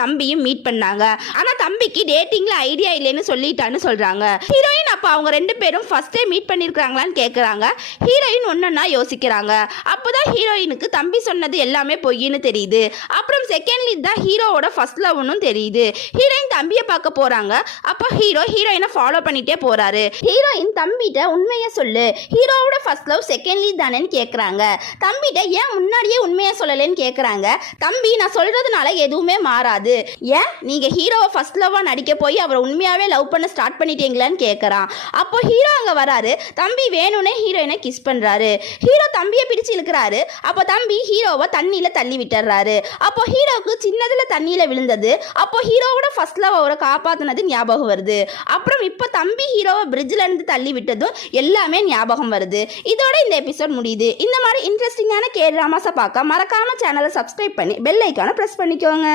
தம்பியும் மீட் பண்ணாங்க. ஆனா தம்பிக்கு டேட்டிங்ல ஐடியா இல்லைன்னு சொல்லிட்டான்னு சொல்றாங்க. ஹீரோயின் அப்ப அவங்க 2 பேரும் ஃபர்ஸ்ட் டைம் மீட் பண்ணிருக்காங்களான்னு கேக்குறாங்க. ஹீரோயின் ஒன்னொன்னா யோசிக்கிறாங்க. அப்பதான் ஹீரோயினுக்கு தம்பி சொன்னது எல்லாமே பொய்ன்னு தெரியுது. அப்புறம் செகண்ட் லீட் தான் ஹீரோவோட ஃபர்ஸ்ட் லவ்னு தெரியுது. ஹீரோயின் தம்பியை பார்க்க போறாங்க. அப்போ ஹீரோயினை ஃபாலோ பண்ணிட்டே போறாரு. ஹீரோயின் தம்பிட்ட உண்மையை சொல்லு, ஹீரோவோட ஃபர்ஸ்ட் லவ் செகண்ட் லீட் தானேன்னு கேட்குறாங்க. தம்பிட்ட ஏன் முன்னாடியே உண்மையை சொல்லலைன்னு கேட்குறாங்க. தம்பி நான் சொல்றதுனால எதுவுமே மாறாது, ஏன் நீங்க ஹீரோவை ஃபர்ஸ்ட் லவ்வா நடிக்க போய் அவரை உண்மையாவே லவ் பண்ண ஸ்டார்ட் பண்ணிட்டீங்களான்னு கேட்குறான். அப்போ ஹீரோ அங்கே வராரு. தம்பி வேணும்னே ஹீரோயினை கிஸ் பண்றாரு. ஹீரோ தம்பியை பிடிச்சு இழுக்கிறாரு. அப்போ தம்பி ஹீரோவை தண்ணியில தள்ளி விட்டுறாரு. அப்போ ஹீரோவுக்கு சின்னதுல தண்ணியில விழுந்தது. அப்போ ஹீரோவோட ஃபர்ஸ்ட் லவ் அவரை காப்பாத்தினது ஞாபகம் வருது. அப்புறம் இப்போ தம்பி ஹீரோவை பிரிட்ஜில் இருந்து தள்ளி விட்டதும் எல்லாமே ஞாபகம் வருது. இதோட இந்த எபிசோட் முடியுது. இந்த மாதிரி இன்ட்ரெஸ்டிங்கான கே டிராமாஸை பார்க்க மறக்காம சேனலை சப்ஸ்கிரைப் பண்ணி பெல் ஐக்கானை ப்ரெஸ் பண்ணிக்கோங்க.